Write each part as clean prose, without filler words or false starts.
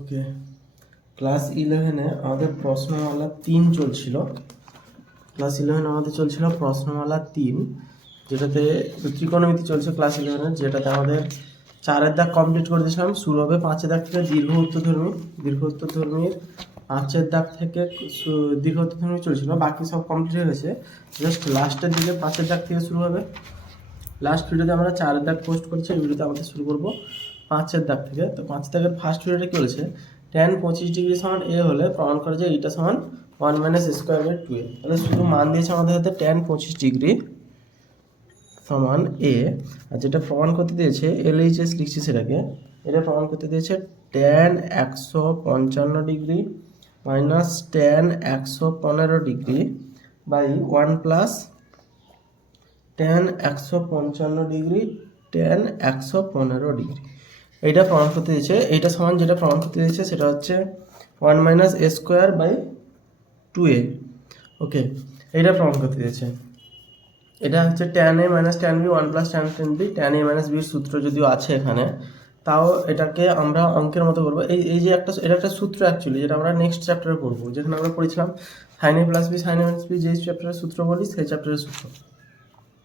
ওকে, class 11-এ আমাদের প্রশ্নমালা 3 চলছিল। Class 11 আমাদের চলছিল প্রশ্নমালা 3, যেটাতে ত্রিকোণমিতি চলছে ক্লাস 11-এর, যেটাতে আমাদের 4-এর দাগ কমপ্লিট করে দিয়েছিলাম। শুরু হবে 5-এর দাগ থেকে দীর্ঘ উত্তরধর্মীর 5-এর দাগ থেকে দীর্ঘ উত্তরধর্মী চলছিল, বাকি সব কমপ্লিট হয়ে গেছে। জাস্ট লাস্টের দিকে 5-এর দাগ থেকে শুরু হবে। লাস্ট ভিডিওতে আমরা 4-এর দাগ পোস্ট করেছি, এই ভিডিওতে আমাদের শুরু করবো 5-এর দাগ থেকে। তো 5 দাগের ফার্স্ট ভিডিওটা কি বলেছে, tan 25 ডিগ্রি সমান a হলে প্রমাণ করে যে এইটা সমান 1 - a²/2a। তাহলে শুধু মান দিয়েছে আমাদের হাতে tan 25 ডিগ্রি সমান a, আর যেটা প্রমাণ করতে দিয়েছে LHS লিখছি সেটাকে, এটা প্রমাণ করতে দিয়েছে tan 155 degree minus tan 115 degree by 1 plus tan 155 degree tan 115 degree. এইটা প্রমাণ করতে দিয়েছে। এইটা সমান যেটা প্রমাণ করতে দিয়েছে সেটা হচ্ছে 1 - a²/2a। ওকে, এইটা প্রমাণ করতে দিয়েছে। এটা হচ্ছে tan a - tan b 1 + tan b। tan a - b এর সূত্র যদিও আছে এখানে, তাও এটাকে আমরা অঙ্কের মতো করবো। এই যে এটা একটা সূত্র অ্যাকচুয়ালি, যেটা আমরা নেক্সট চ্যাপ্টারে পড়বো, যেখানে আমরা পড়েছিলাম sin a + b sin a - b, যে চ্যাপ্টারের সূত্র বলি সেই চ্যাপ্টারের সূত্র।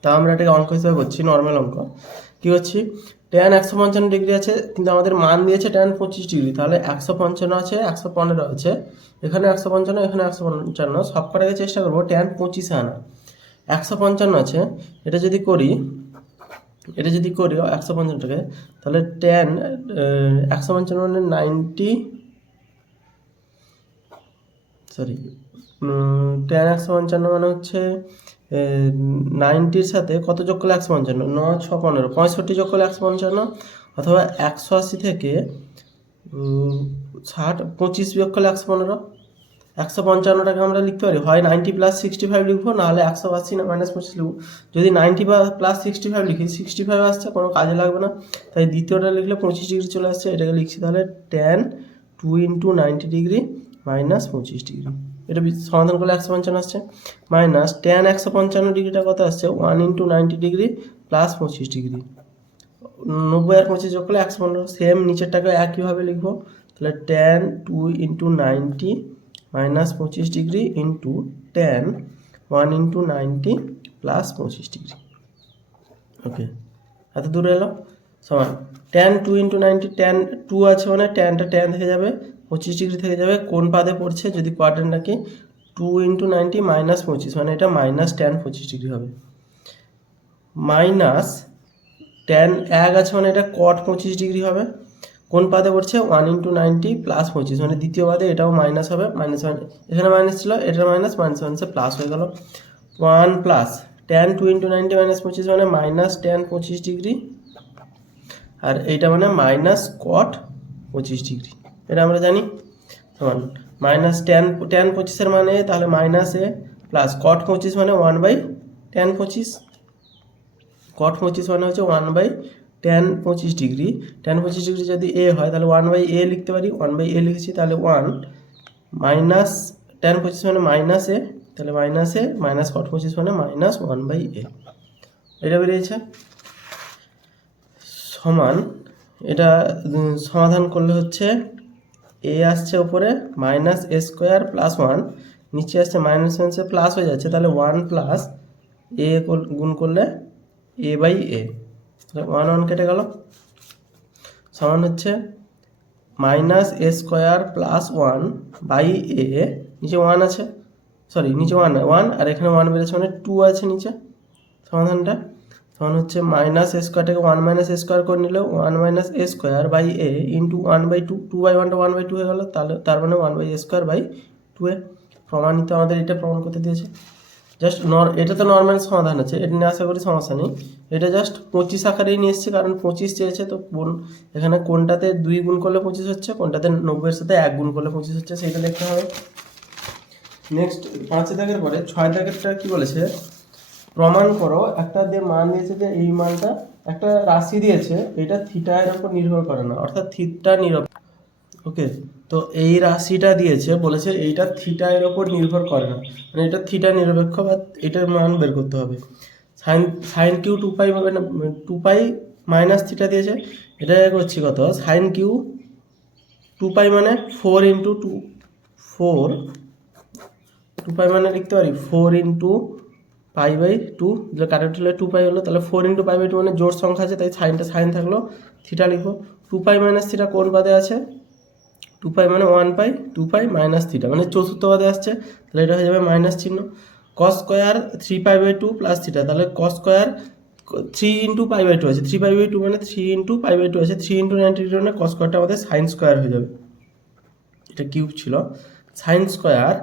তা আমরা এটাকে অঙ্ক হিসাবে করছি, নর্মাল অঙ্ক। কী করছি, tan 155 ডিগ্রি আছে, কিন্তু আমাদের মান দিয়েছে tan 25 ডিগ্রি। তাহলে 155 আছে, 115 আছে, এখানে 155, এখানে 155, সব কটাকে চেষ্টা করবো tan 25 আনা। 155 আছে, এটা যদি করি 155টাকে, তাহলে tan 155 মানে 90, সরি, tan 155 মানে হচ্ছে 90-র সাথে কত যোগ করলে 155, 9 6 15, 65 যোগ করলে 155, অথবা 180 থেকে 60 25 বিয়োগ করলে 115। 155টাকে আমরা লিখতে পারি হয় 90 + 65 লিখবো, নাহলে 180 না -25 লিখবো। যদি 90 + 65 লিখি, 65 আসছে, কোনো কাজে লাগবে না, তাই দ্বিতীয়টা লিখলে 25 ডিগ্রি চলে আসছে। এটাকে লিখছি তাহলে tan 2 × 90 ডিগ্রি মাইনাস 25 ডিগ্রি। এটা সমাধান করলে 155 আসছে, মাইনাস tan 155 ডিগ্রিটা কত আসছে 1 × 90 ডিগ্রি প্লাস 25 ডিগ্রি। 90 আর 25 যোগ করলে 115। সেম নিচেরটাকে একইভাবে লিখবো, তাহলে tan 2 × 90 minus 25 degree into tan 1 × 90 plus 25 degree. Okay, এত দূরে এলো, সমান tan 2 × 90, tan 2 আছে মানে ট্যানটা tan থেকে যাবে, 25 ডিগ্রি থেকে যাবে, কোন পাদে পড়ছে যদি কোয়াড্রেন্ট রাখি, 2 × 90 মাইনাস 25, মানে এটা মাইনাস tan 25 ডিগ্রি হবে, মাইনাস tan 1 আছে মানে এটা cot 25 ডিগ্রি হবে, কোন পাদে পড়ছে 1 × 90 প্লাস 25, মানে দ্বিতীয় পাদে এটাও মাইনাস হবে, মাইনাস এখানে মাইনাস ছিল, এটা মাইনাস মাইনাসে প্লাস হয়ে গেল, 1 প্লাস tan 2 × 90 মাইনাস 25 মানে মাইনাস tan 25 ডিগ্রি, আর এইটা মানে মাইনাস cot 25 ডিগ্রি, এটা আমরা জানি, সমান মাইনাস tan 25 মানে তাহলে মাইনাস এ প্লাস cot 25 মানে 1/tan 25, cot 25 মানে হচ্ছে 1/tan 25 ডিগ্রি। tan 25 ডিগ্রি যদি a হয় তাহলে 1/a লিখতে পারি, 1/a লিখেছি, তাহলে 1 মাইনাস tan 25 মানে মাইনাস এ, তাহলে মাইনাস এ মাইনাস cot 25 মানে মাইনাস 1/a, এটা বেরিয়েছে। সমান এটা সমাধান করলে হচ্ছে a আসছে উপরে মাইনাস a² প্লাস 1, নিচে আসছে মাইনাস মাইনাসে প্লাস হয়ে যাচ্ছে, তাহলে 1 প্লাস a গুণ করলে a/a, 1 1 কেটে গেল, সমান হচ্ছে মাইনাস a² প্লাস 1/a, নিচে 1 আছে, সরি নিচে 1 আর এখানে 1 বেড়েছে মানে 2 আছে নিচে। সমাধানটা সমান হচ্ছে মাইনাস a²টাকে 1 - a² করে নিলে 1 - a²/a ইন্টু 1/2, 2/1টা 1/2 হয়ে গেল, তাহলে তার মানে 1/a²/2a। প্রমাণিত, আমাদের এটা প্রমাণ করতে দিয়েছে। জাস্ট এটা তো নর্মাল সমাধান আছে, এটা নিয়ে আশা করি সমস্যা নেই। এটা জাস্ট 25 আকারেই নিয়ে এসেছি, কারণ 25 চেয়েছে, তো এখানে কোনটাতে 2 গুণ করলে 25 হচ্ছে, কোনটাতে 90-এর সাথে 1 গুণ করলে 25 হচ্ছে, সেইটা দেখতে হবে। নেক্সট 5 দাগের পরে 6 দাগেরটা কি বলেছে, প্রমাণ করো একটা দিয়ে মান দিয়েছে যে এই মানটা একটা রাশি দিয়েছে, এটা থিটার উপর নির্ভর করে না, অর্থাৎ থিটা নিরপেক্ষ। ওকে, তো এই রাশিটা দিয়েছে, বলেছে এইটা থিটা এর ওপর নির্ভর করে না, মানে এটা থিটা নিরপেক্ষ, বা এটার মান বের করতে হবে। সাইন কিউ 2π হবে না, 2π মাইনাস থিটা দিয়েছে, এটা করছি কত, সাইন কিউ 2 পাই মানে 4 ইন্টু 2, 4, 2 পাই মানে লিখতে পারি 4 ইন্টু পাই বাই 2, যে কারেক্ট হলে 2 পাই হলো, তাহলে 4 ইন্টু পাই বাই 2 মানে জোড় সংখ্যা আছে, তাই সাইনটা সাইন থাকলো, থিটা লিখো। 2 পাই মাইনাস থিটা কোন পাদে আছে? 2 পাই মানে 1 পাই, 2 পাই মাইনাস থিটা মানে চতুর্থ পাদে আসছে, তাহলে এটা হয়ে যাবে মাইনাস চিহ্ন। Cos square 3 pi by 2 plus theta, তাহলে cos square 3 into pi by 2 আছে, 3 পাই বাই 2 মানে 3 ইন্টু পাই বাই 2 আছে, 3 ইন্টু 90 ডিগ্রি মানে কস স্কোয়ারটা আমাদের সাইন স্কোয়ার হয়ে যাবে, এটা কিউব ছিল, সাইন স্কোয়ার,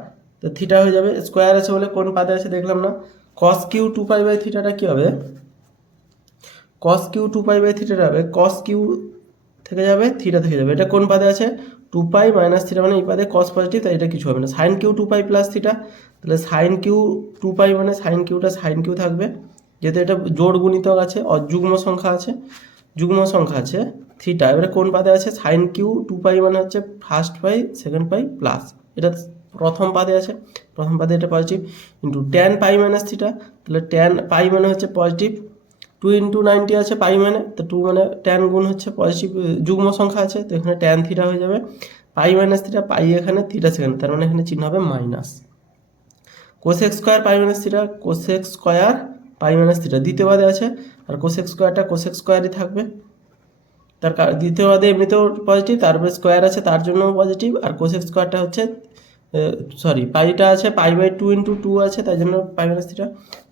তো থিটা হয়ে যাবে, স্কোয়ার আছে বলে কোন পাদে আছে দেখলাম না, কস কিউ 2 পাই বাই থিটাটা কী হবে? কস কিউ 2 পাই বাই থিটাটা হবে কস কিউ থেকে যাবে, থিটা থেকে যাবে, এটা কোন পাদে আছে? 2 পাই মাইনাস থিটা মানে এই পাদে কস পজিটিভ, তাই এটা কিছু হবে না। Sine Q 2 pi plus theta, তাহলে সাইন কিউ 2 পাই মানে সাইন কিউটা সাইন কিউ থাকবে, যেহেতু এটা জোড় গুণিতক আছে, যুগ্ম সংখ্যা আছে, যুগ্ম সংখ্যা আছে থিটা, এবারে কোন পাদে আছে? সাইন কিউ 2 পাই মানে হচ্ছে ফার্স্ট পাই সেকেন্ড পাই প্লাস, এটা প্রথম পাদে আছে, প্রথম পাদে এটা positive, into tan pi minus theta, তাহলে ট্যান পাই মানে হচ্ছে পজিটিভ, 2 ইন্টু 90 আছে পাই মানে, তো 2 মানে ট্যান গুণ হচ্ছে পজিটিভ যুগ্ম সংখ্যা আছে, তো এখানে ট্যান থিটা হয়ে যাবে, পাই মাইনাস থিটা, পাই এখানে থিটা সেখানে, তার মানে এখানে চিহ্ন হবে মাইনাস। কোসেক স্কোয়ার পাই মাইনাস থিটা, কোসেক স্কোয়ার পাই মাইনাস থিটা দ্বিতীয় পাদে আছে, আর কোসেক স্কোয়ারটা কোসেক স্কোয়ারই থাকবে, তার দ্বিতীয় পাদে এমনিতেও পজিটিভ, তারপরে স্কোয়ার আছে তার জন্য পজিটিভ, আর কোসেক স্কোয়ারটা হচ্ছে সরি পাইটা আছে পাই বাই 2 ইন্টু 2 আছে, তাই জন্য পাই মাইনাস থিটা,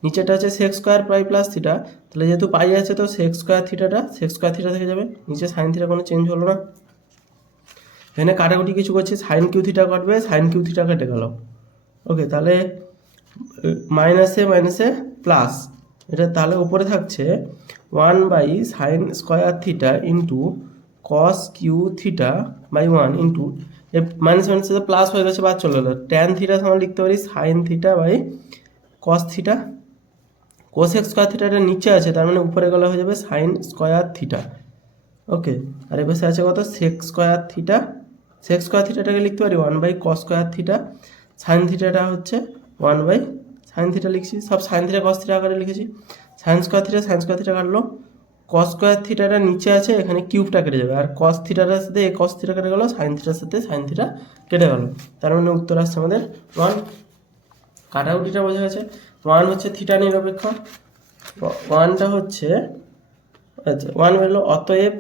নিচেটা আছে sec square pi plus theta, তাহলে যেহেতু পাই আছে তো সেক স্কোয়ার থিটাটা সেক স্কোয়ার থিটা থেকে যাবে, নিচে সাইন থিটা কোনো চেঞ্জ হলো না, এখানে কাটাকুটি কিছু করছি, সাইন কিউ থিটা কাটবে, সাইন কিউ থিটা কেটে গেল, ওকে, তাহলে মাইনাসে মাইনাসে প্লাস, এটা তাহলে উপরে থাকছে 1 by sine square theta into cos Q theta by 1 into minus মাইনাসে প্লাস হয়ে গেছে, বাদ চলে গেলো, ট্যান থিটা সমান লিখতে পারি sine theta by cos theta, cosec square থিটাটা নিচে আছে, তার মানে উপরে গেলে হয়ে যাবে সাইন স্কোয়ার থিটা, ওকে, আর এ পাশে আছে কত? Sec square theta, sec square থিটাটাকে লিখতে পারি 1 by cos square theta, sine থিটাটা হচ্ছে 1 বাই সাইন থিটা লিখছি, সব সাইন থিটা কস থিটা আকারে লিখেছি, সাইন স্কোয়ার থিটা কাটলো, কস স্কোয়ার থিটাটা নিচে আছে, এখানে কিউবটা কেটে যাবে, আর কস থিটাটার সাথে এই কস থিটা কেটে গেলো, সাইন থিটার সাথে সাইন থিটা কেটে গেলো, তার মানে উত্তর আসছে আমাদের 1, কাটাকুটিটা বোঝা গেছে। 1 হচ্ছে থিটা নিরপেক্ষ, 1টা হচ্ছে আচ্ছা 1 হলো অতএব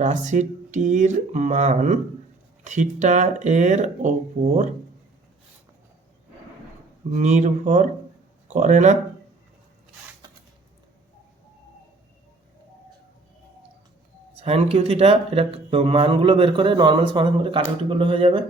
রাশিটির মান থিটা এর ওপর নির্ভর করে না, সাইন কিউ থিটা, এটা মানগুলো বের করে নর্মাল সমাধান করে কাটাকুটি করলে হয়ে যাবে।